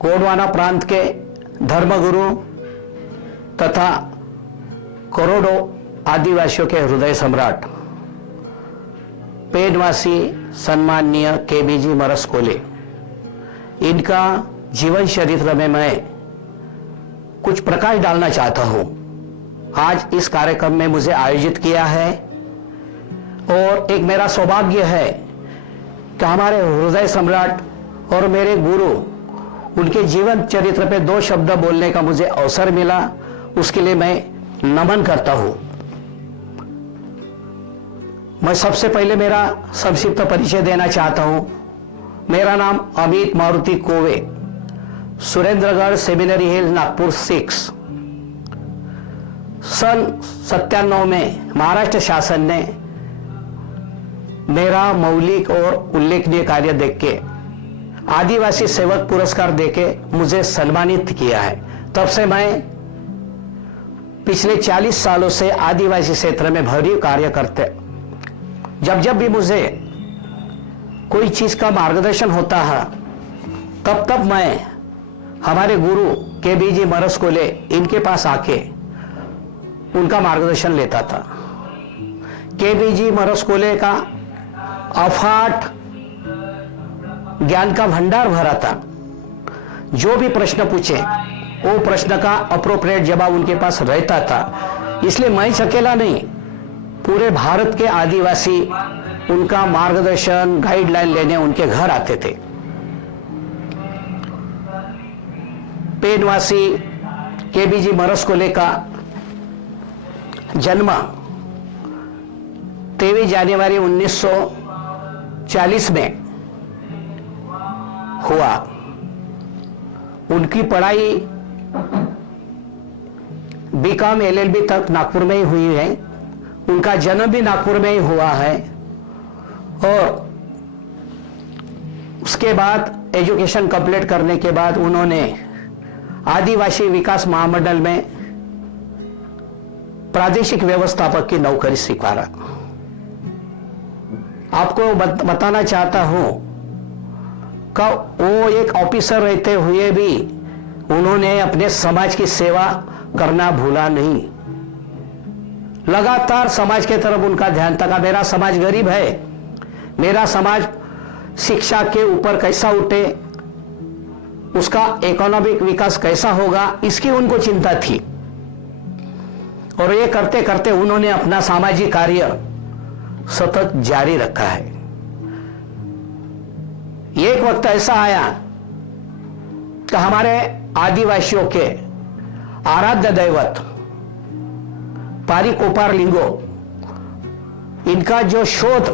गोंडवाना प्रांत के धर्मगुरु तथा करोड़ों आदिवासियों के हृदय सम्राट पेड़वासी सम्माननीय केबीजी मरसकोले, इनका जीवन चरित्र में मैं कुछ प्रकाश डालना चाहता हूं। आज इस कार्यक्रम में मुझे आयोजित किया है और एक मेरा सौभाग्य है कि हमारे हृदय सम्राट और मेरे गुरु उनके जीवन चरित्र पे दो शब्द बोलने का मुझे अवसर मिला, उसके लिए मैं नमन करता हूं। मैं सबसे पहले मेरा संक्षिप्त परिचय देना चाहता हूं। मेरा नाम अमित मारुति कोवे, सुरेंद्रगढ़ सेमिनरी हिल नागपुर 6। सन 97 में महाराष्ट्र शासन ने मेरा मौलिक और उल्लेखनीय कार्य देख के आदिवासी सेवक पुरस्कार देके मुझे सम्मानित किया है। तब से मैं पिछले 40 सालों से आदिवासी क्षेत्र में भरीव कार्य करते, जब जब भी मुझे कोई चीज का मार्गदर्शन होता है तब तब मैं हमारे गुरु केबीजी मरसकोले इनके पास आके उनका मार्गदर्शन लेता था। केबीजी मरसकोले का अफाट ज्ञान का भंडार भरा था। जो भी प्रश्न पूछे वो प्रश्न का अप्रोप्रिएट जवाब उनके पास रहता था। इसलिए मैं अकेला नहीं, पूरे भारत के आदिवासी उनका मार्गदर्शन गाइडलाइन लेने उनके घर आते थे। पेड़वासी केबीजी मरसकोले का जन्म 23 जनवरी 1940 में हुआ। उनकी पढ़ाई बीकॉम एलएलबी तक नागपुर में ही हुई है। उनका जन्म भी नागपुर में ही हुआ है और उसके बाद एजुकेशन कंप्लीट करने के बाद उन्होंने आदिवासी विकास महामंडल में प्रादेशिक व्यवस्थापक की नौकरी स्वीकारा। आपको बताना चाहता हूं का वो एक ऑफिसर रहते हुए भी उन्होंने अपने समाज की सेवा करना भूला नहीं। लगातार समाज के तरफ उनका ध्यान था। मेरा समाज गरीब है, मेरा समाज शिक्षा के ऊपर कैसा उठे, उसका इकोनॉमिक विकास कैसा होगा, इसकी उनको चिंता थी। और ये करते करते उन्होंने अपना सामाजिक कार्य सतत जारी रखा है। एक वक्त ऐसा आया कि हमारे आदिवासियों के आराध्य दैवत पारी कोपार लिंगो, इनका जो शोध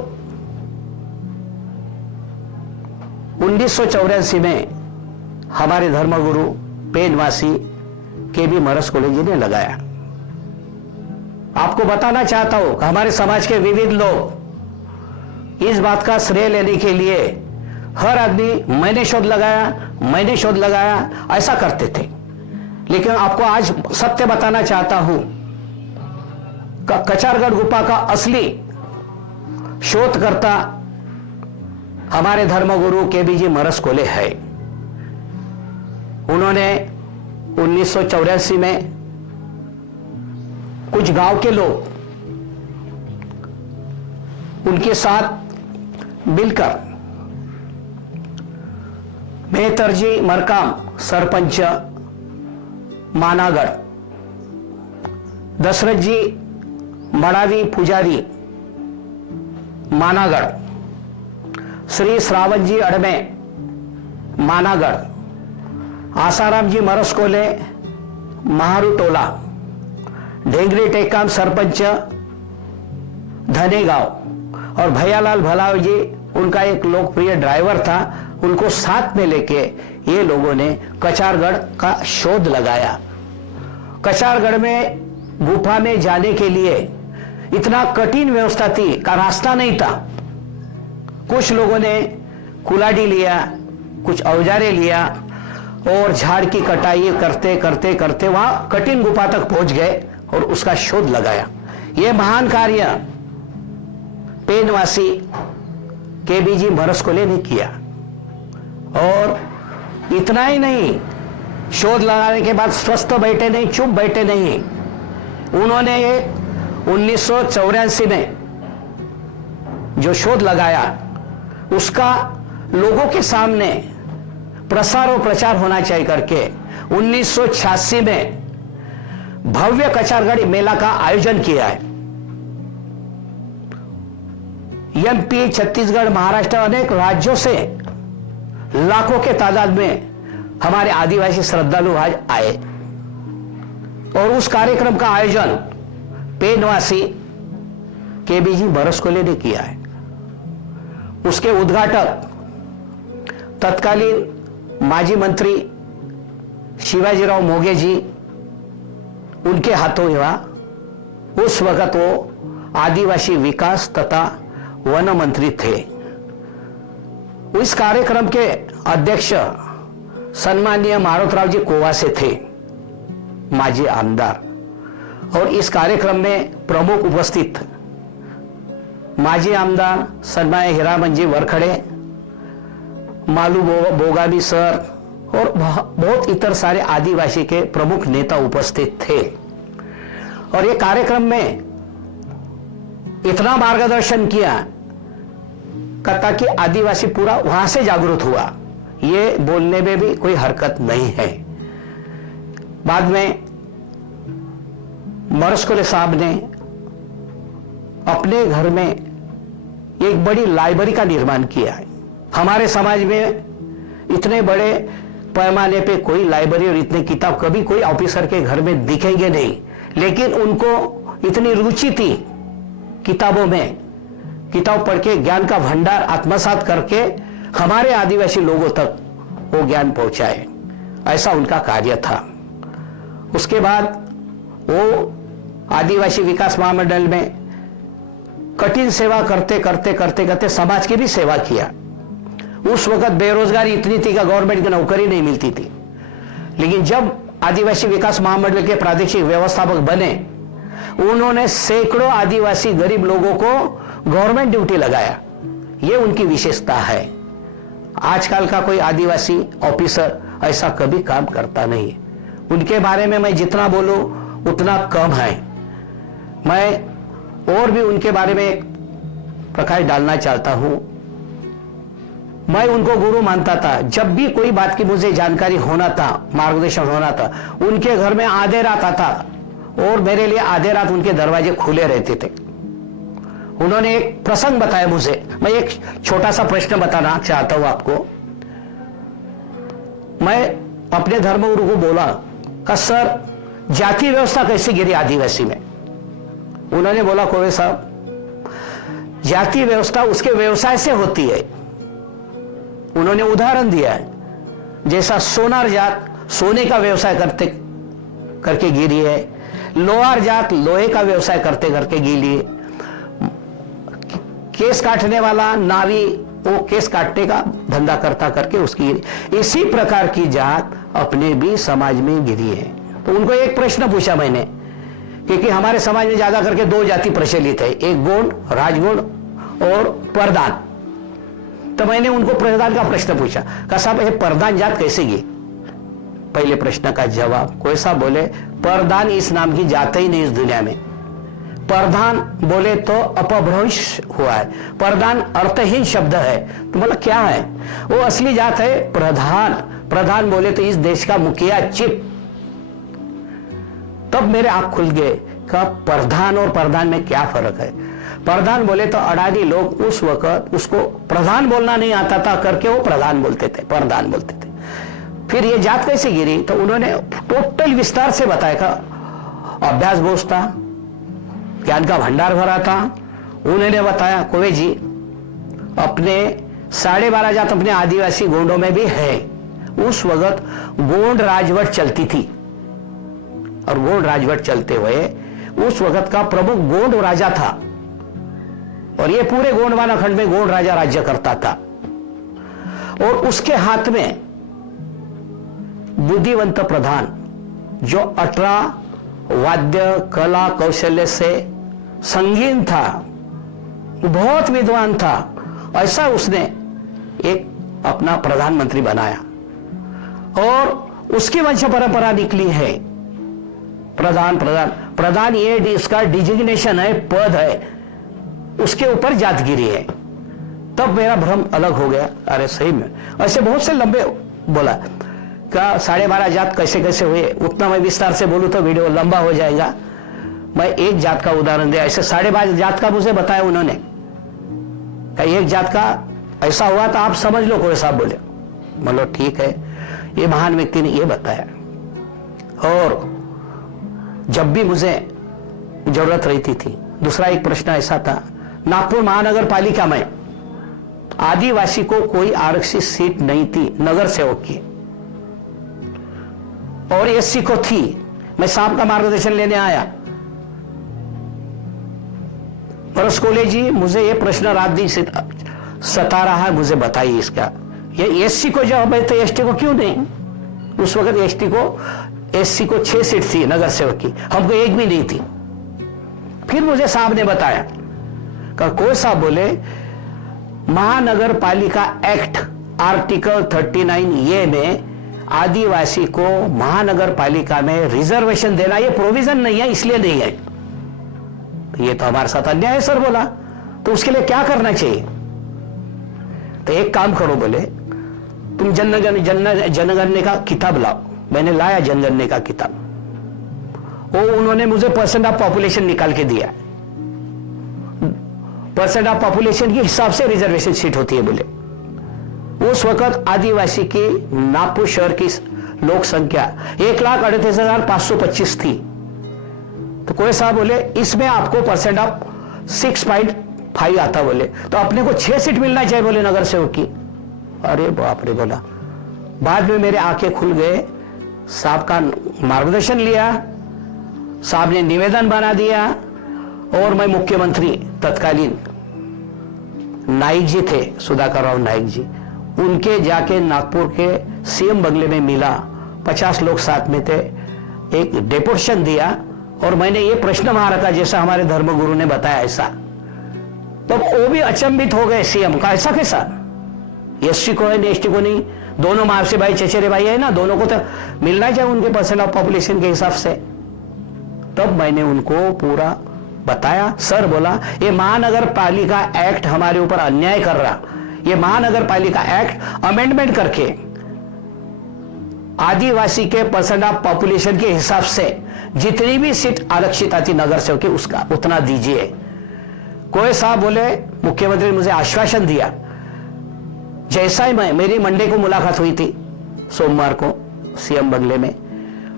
1984 में हमारे धर्मगुरु पेड़वासी केबी मरसकोले जी ने लगाया। आपको बताना चाहता हूं कि हमारे समाज के विविध लोग इस बात का श्रेय लेने के लिए हर आदमी मैंने शोध लगाया ऐसा करते थे। लेकिन आपको आज सत्य बताना चाहता हूं कि कचारगढ़ गुफा का असली शोधकर्ता हमारे धर्मगुरु केबीजी मरसकोले है। उन्होंने 1984 में कुछ गांव के लोग उनके साथ मिलकर मेहतरजी मरकाम सरपंच मानागढ़, दशरथ जी मड़ावी पुजारी मानागढ़, श्री श्रावण जी अड़मे मानागढ़, आसाराम जी मरसकोले महारू टोला, ढेंगरी टेकाम सरपंच धनेगांव और भैयालाल भलाव जी उनका एक लोकप्रिय ड्राइवर था। उनको साथ में लेके ये लोगों ने कचारगढ़ का शोध लगाया कचारगढ़ में गुफा में जाने के लिए इतना कठिन व्यवस्था थी का रास्ता नहीं था। कुछ लोगों ने कुलाड़ी लिया, कुछ औजारे लिया और झाड़ की कटाई करते करते करते वहां कठिन गुफा तक पहुंच गए और उसका शोध लगाया। यह महान कार्य पेनवासी केबीजी मरस्कोले ने किया। और इतना ही नहीं, शोध लगाने के बाद स्वस्थ बैठे नहीं, चुप बैठे नहीं, उन्होंने 1984 में जो शोध लगाया उसका लोगों के सामने प्रसार और प्रचार होना चाहिए करके 1986 में भव्य कचारगढ़ मेला का आयोजन किया है। एमपी, छत्तीसगढ़, महाराष्ट्र अनेक राज्यों से लाखों के तादाद में हमारे आदिवासी श्रद्धालु आज आए और उस कार्यक्रम का आयोजन पेनवासी केबीजी मरस्कोले ने किया है। उसके उद्घाटक तत्कालीन माजी मंत्री शिवाजीराव मोघे जी, उनके हाथों हुआ। उस वक्त वो आदिवासी विकास तथा वन मंत्री थे। इस कार्यक्रम के अध्यक्ष सन्माननीय मारोतराव जी कोवासे थे, माजी आमदार। और इस कार्यक्रम में प्रमुख उपस्थित माजी आमदार सन्माननीय हीरामन जी वरखड़े, मालू बोगामी सर और बहुत इतर सारे आदिवासी के प्रमुख नेता उपस्थित थे। और ये कार्यक्रम में इतना मार्गदर्शन किया ताकि आदिवासी पूरा वहां से जागरूक हुआ, ये बोलने में भी कोई हरकत नहीं है। बाद में मरस्कोले साहब ने अपने घर में एक बड़ी लाइब्रेरी का निर्माण किया है। हमारे समाज में इतने बड़े पैमाने पे कोई लाइब्रेरी और इतने किताब कभी कोई ऑफिसर के घर में दिखेंगे नहीं, लेकिन उनको इतनी रुचि थी किताबों में, किताब पढ़ के ज्ञान का भंडार आत्मसात करके हमारे आदिवासी लोगों तक वो ज्ञान पहुंचाए, ऐसा उनका कार्य था। उसके बाद वो आदिवासी विकास महामंडल में कठिन सेवा करते करते करते करते समाज की भी सेवा किया। उस वक्त बेरोजगारी इतनी थी कि गवर्नमेंट की नौकरी नहीं मिलती थी, लेकिन जब आदिवासी विकास महामंडल के प्रादेशिक व्यवस्थापक बने, उन्होंने सैकड़ों आदिवासी गरीब लोगों को गवर्नमेंट ड्यूटी लगाया। यह उनकी विशेषता है। आजकल का कोई आदिवासी ऑफिसर ऐसा कभी काम करता नहीं है। उनके बारे में मैं जितना बोलूं उतना कम है। मैं और भी उनके बारे में एक प्रकाश डालना चाहता हूं। मैं उनको गुरु मानता था। जब भी कोई बात की मुझे जानकारी होना था, मार्गदर्शन होना था, उनके घर में आधे रात आता और मेरे लिए आधे रात उनके दरवाजे खुले रहते थे। उन्होंने एक प्रसंग बताया मुझे। मैं एक छोटा सा प्रश्न बताना चाहता हूं आपको। मैं अपने धर्मगुरु को बोला कि सर, जाति व्यवस्था कैसे गिरी आदिवासी में? उन्होंने बोला, कोवे साहब, जाति व्यवस्था उसके व्यवसाय से होती है। उन्होंने उदाहरण दिया है, जैसा सोनार जात सोने का व्यवसाय करके गिरी है, लोहार जात लोहे का व्यवसाय करते करके गिरी है, केस काटने वाला नावी वो केस काटने का धंधा करता करके उसकी गिरी। इसी प्रकार की जात अपने भी समाज में गिरी है। तो उनको एक प्रश्न पूछा मैंने, क्योंकि हमारे समाज में ज्यादा करके दो जाति प्रचलित है, एक गोंड, राजगोंड और परदान। तो मैंने उनको प्रधान का प्रश्न पूछा कि साहब, ये परदान जात कैसे गिरी? पहले प्रश्न का जवाब कोई साहब बोले, परदान इस नाम की जात ही नहीं इस दुनिया में। परधान बोले तो अपभ्रंश हुआ है। परदान अर्थहीन शब्द है। तो बोला क्या है? वो असली जात है प्रधान। प्रधान बोले तो इस देश का मुखिया, चिप। तब मेरे आंख खुल गए कि प्रधान और प्रधान में क्या फर्क है। प्रधान बोले तो अडानी लोग उस वक्त उसको प्रधान बोलना नहीं आता था करके वो प्रधान बोलते थे, प्रधान बोलते थे। फिर ये जात कैसे गिरी? तो उन्होंने टोटल विस्तार से बताया कि अभ्यास बोझ था, ज्ञान का भंडार भरा था। उन्होंने बताया, कोवे जी, अपने 12.5 जात अपने आदिवासी गोंडों में भी है। उस वक्त गोंड राजवट चलती थी। और गोंड राजवट चलते हुए उस वक्त का प्रमुख गोंड राजा था और ये पूरे गोंडवाना खंड में गोंड राजा राज्य करता था और उसके हाथ में बुद्धिवंत प्रधान जो 18 वाद्य कला कौशल्य से संगीन था, बहुत विद्वान था, ऐसा उसने एक अपना प्रधानमंत्री बनाया और उसकी वंश परंपरा निकली है। प्रधान ये इसका डिजिग्नेशन है, पद है, उसके ऊपर जातगिरी है। तब मेरा भ्रम अलग हो गया। अरे सही में ऐसे बहुत से लंबे बोला का 12.5 जात कैसे कैसे हुए, उतना मैं विस्तार से बोलूं तो वीडियो लंबा हो जाएगा। मैं एक जात का उदाहरण दिया, ऐसे 12.5 जात का मुझे बताया उन्होंने। एक जात का ऐसा हुआ तो आप समझ लो, कोई साहब बोले। मतलब ठीक है, ये महान व्यक्ति ने ये बताया। और जब भी मुझे जरूरत रहती थी, दूसरा एक प्रश्न ऐसा था, नागपुर महानगर पालिका में आदिवासी को कोई आरक्षित सीट नहीं थी नगर सेवक की, और एससी को थी। मैं साहब का मार्गदर्शन लेने आया। परस कोले जी, मुझे ये प्रश्न रात दिन सता रहा है, मुझे बताइए इसका। ये एससी को जवाब है तो एसटी को क्यों नहीं? उस वक्त एससी को 6 सीट थी नगर सेवक की, हमको एक भी नहीं थी। फिर मुझे साहब ने बताया, कोई साहब बोले महानगर पालिका एक्ट आर्टिकल 39 ये में आदिवासी को महानगर पालिका में रिजर्वेशन देना ये प्रोविजन नहीं है, इसलिए नहीं है। ये तो हमारे साथ अन्याय है सर बोला, तो उसके लिए क्या करना चाहिए? तो एक काम करो बोले, तुम जनगणने का किताब लाओ। मैंने लाया जनगणने का किताब, वो उन्होंने मुझे परसेंट ऑफ पॉपुलेशन निकाल के दिया। परसेंट ऑफ पॉपुलेशन के हिसाब से रिजर्वेशन सीट होती है बोले। उस वक्त आदिवासी की नागपुर शहर की लोक संख्या 1,38,525 थी। तो कोई साहब बोले इसमें आपको परसेंट ऑफ 6.5 आता बोले, तो अपने को 6 सीट मिलना चाहिए बोले नगर सेवक की। अरे बाप रे बोला। बाद में मेरे आंखें खुल गए, साहब का मार्गदर्शन लिया, साहब ने निवेदन बना दिया और मैं मुख्यमंत्री तत्कालीन नाइक जी थे, सुधाकर राव नाइक जी, उनके जाके नागपुर के सीएम बंगले में मिला। 50 लोग साथ में थे, एक डेपुटेशन दिया और मैंने ये प्रश्न वहां रखा जैसा हमारे धर्मगुरु ने बताया ऐसा। तो वो भी अचंभित हो गए सीएम का, ऐसा कैसा? एससी को है एसटी को नहीं, दोनों माँ से भाई चचेरे भाई है ना, दोनों को तो मिलना चाहिए उनके परसेंट ऑफ पॉपुलेशन के हिसाब से। तब मैंने उनको पूरा बताया। सर बोला ये महानगर पालिका एक्ट हमारे ऊपर अन्याय कर रहा, ये महानगर पालिका एक्ट अमेंडमेंट करके आदिवासी के परसेंट ऑफ पॉपुलेशन के हिसाब से जितनी भी सीट आरक्षित आती नगर सेवक की उसका उतना दीजिए। कोई साहब बोले, मुख्यमंत्री ने मुझे आश्वासन दिया। जैसा ही मेरी मंडे को मुलाकात हुई थी सोमवार को सीएम बंगले में,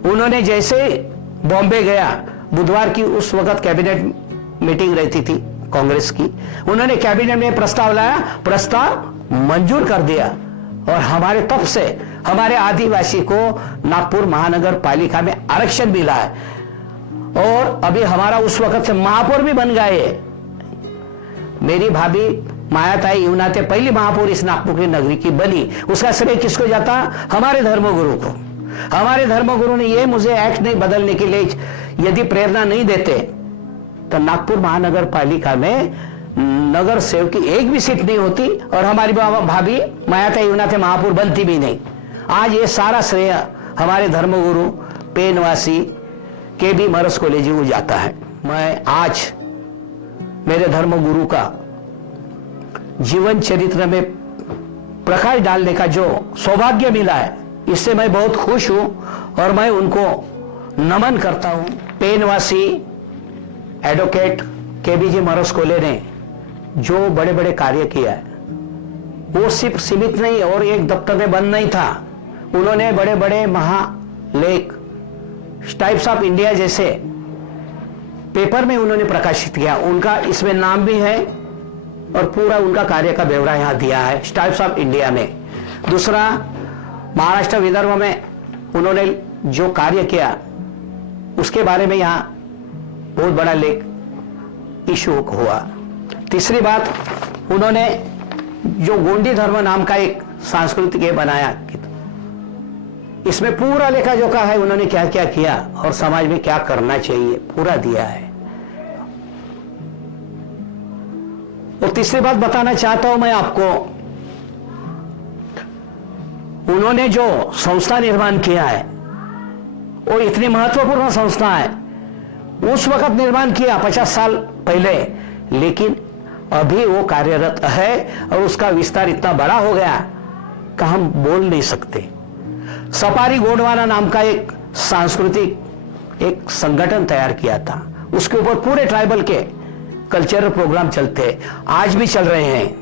उन्होंने जैसे बॉम्बे गया, बुधवार की उस वक्त कैबिनेट मीटिंग रहती थी कांग्रेस की, उन्होंने कैबिनेट में प्रस्ताव लाया, प्रस्ताव मंजूर कर दिया और हमारे तब से हमारे आदिवासी को नागपुर महानगर पालिका में आरक्षण मिला है और अभी हमारा उस वक्त से महापौर भी बन गए। मेरी भाभी मायाताई युवनाते पहली महापौर इस नागपुर की नगरी की बनी, उसका श्रेय किसको जाता? हमारे धर्मगुरु को। हमारे धर्मगुरु ने ये मुझे एक्ट नहीं बदलने के लिए यदि प्रेरणा नहीं देते तो नागपुर महानगर पालिका में नगर सेवक की एक भी सीट नहीं होती और हमारी भाभी मायाताई युवनाते महापौर बनती भी नहीं। आज ये सारा श्रेय हमारे धर्मगुरु पेनवासी KB मरस कॉलेज को जाता है। मैं आज मेरे धर्मगुरु का जीवन चरित्र में प्रकाश डालने का जो सौभाग्य मिला है, इससे मैं बहुत खुश हूं और मैं उनको नमन करता हूं। पेनवासी एडवोकेट KB मरस कोले ने जो बड़े बड़े कार्य किया है वो सिर्फ सीमित नहीं और एक दफ्तर में बंद नहीं था। उन्होंने बड़े बड़े महालेख टाइप्स ऑफ इंडिया जैसे पेपर में उन्होंने प्रकाशित किया। उनका इसमें नाम भी है और पूरा उनका कार्य का ब्यौरा यहां दिया है टाइप्स ऑफ इंडिया में। दूसरा, महाराष्ट्र विदर्भ में उन्होंने जो कार्य किया उसके बारे में यहां बहुत बड़ा लेख इशू हुआ। तीसरी बात, उन्होंने जो गोंडी धर्म नाम का एक सांस्कृतिक ये बनाया, इसमें पूरा लेखा जोखा है, उन्होंने क्या क्या किया और समाज में क्या करना चाहिए पूरा दिया है। और तीसरी बात बताना चाहता हूं मैं आपको, उन्होंने जो संस्था निर्माण किया है वो इतनी महत्वपूर्ण संस्था है, उस वक्त निर्माण किया 50 साल पहले, लेकिन अभी वो कार्यरत है और उसका विस्तार इतना बड़ा हो गया कि हम बोल नहीं सकते। सपारी गोंडवाना नाम का एक सांस्कृतिक एक संगठन तैयार किया था, उसके ऊपर पूरे ट्राइबल के कल्चरल प्रोग्राम चलते, आज भी चल रहे हैं।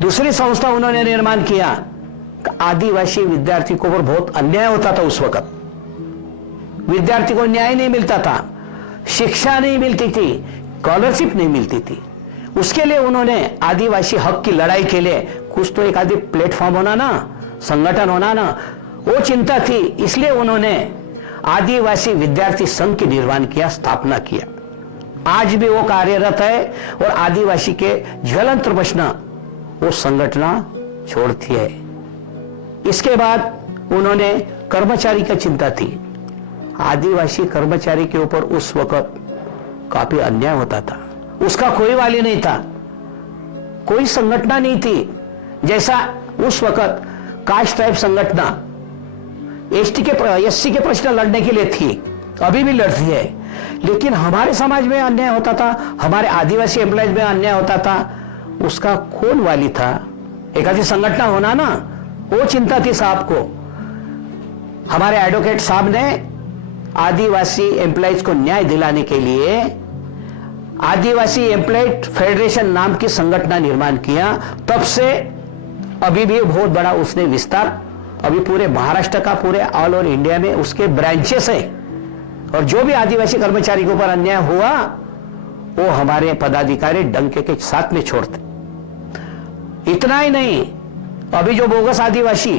दूसरी संस्था उन्होंने निर्माण किया, आदिवासी विद्यार्थी को ऊपर बहुत अन्याय होता था। उस वक्त विद्यार्थी को न्याय नहीं मिलता था, शिक्षा नहीं मिलती थी, स्कॉलरशिप नहीं मिलती थी। उसके लिए उन्होंने आदिवासी हक की लड़ाई के लिए कुछ तो एक आदि प्लेटफॉर्म होना ना, संगठन होना ना, वो चिंता थी। इसलिए उन्होंने आदिवासी विद्यार्थी संघ की निर्माण किया, स्थापना किया। आज भी वो कार्यरत है और आदिवासी के ज्वलंत प्रश्न वो संगठन छोड़ती है। इसके बाद उन्होंने कर्मचारी का चिंता थी, आदिवासी कर्मचारी के ऊपर उस वक्त काफी अन्याय होता था, उसका कोई वाली नहीं था, कोई संगठन नहीं थी। जैसा उस वक्त कास्ट टाइप संगठन एससी के प्रश्न लड़ने के लिए थी, अभी भी लड़ती है, लेकिन हमारे समाज में अन्याय होता था, हमारे आदिवासी एम्प्लॉयज में अन्याय होता था, उसका कौन वाली था? एक आदि संगठन होना ना, वो चिंता थी साहब को। हमारे एडवोकेट साहब ने आदिवासी एम्प्लॉयज को न्याय दिलाने के लिए आदिवासी एम्प्लॉयड फेडरेशन नाम की संगठन निर्माण किया। तब से अभी भी बहुत बड़ा उसने विस्तार, अभी पूरे महाराष्ट्र का, पूरे ऑल ओवर इंडिया में उसके ब्रांचेस है। और जो भी आदिवासी कर्मचारी के ऊपर अन्याय हुआ वो हमारे पदाधिकारी डंके के साथ में छोड़ते। इतना ही नहीं, अभी जो बोगस आदिवासी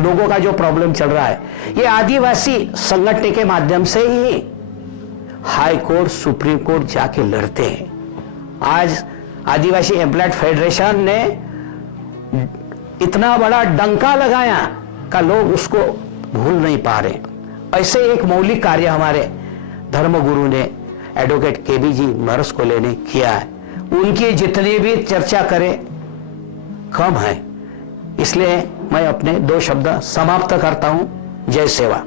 लोगों का जो प्रॉब्लम चल रहा है, ये आदिवासी संगठन के माध्यम से ही हाई कोर्ट, सुप्रीम कोर्ट जाके लड़ते हैं। आज आदिवासी एम्प्लॉयड फेडरेशन ने इतना बड़ा डंका लगाया का लोग उसको भूल नहीं पा रहे। ऐसे एक मौलिक कार्य हमारे धर्मगुरु ने एडवोकेट केबी जी मरस को लेने किया है, उनकी जितनी भी चर्चा करें कम है। इसलिए मैं अपने 2 शब्द समाप्त करता हूं। जय सेवा।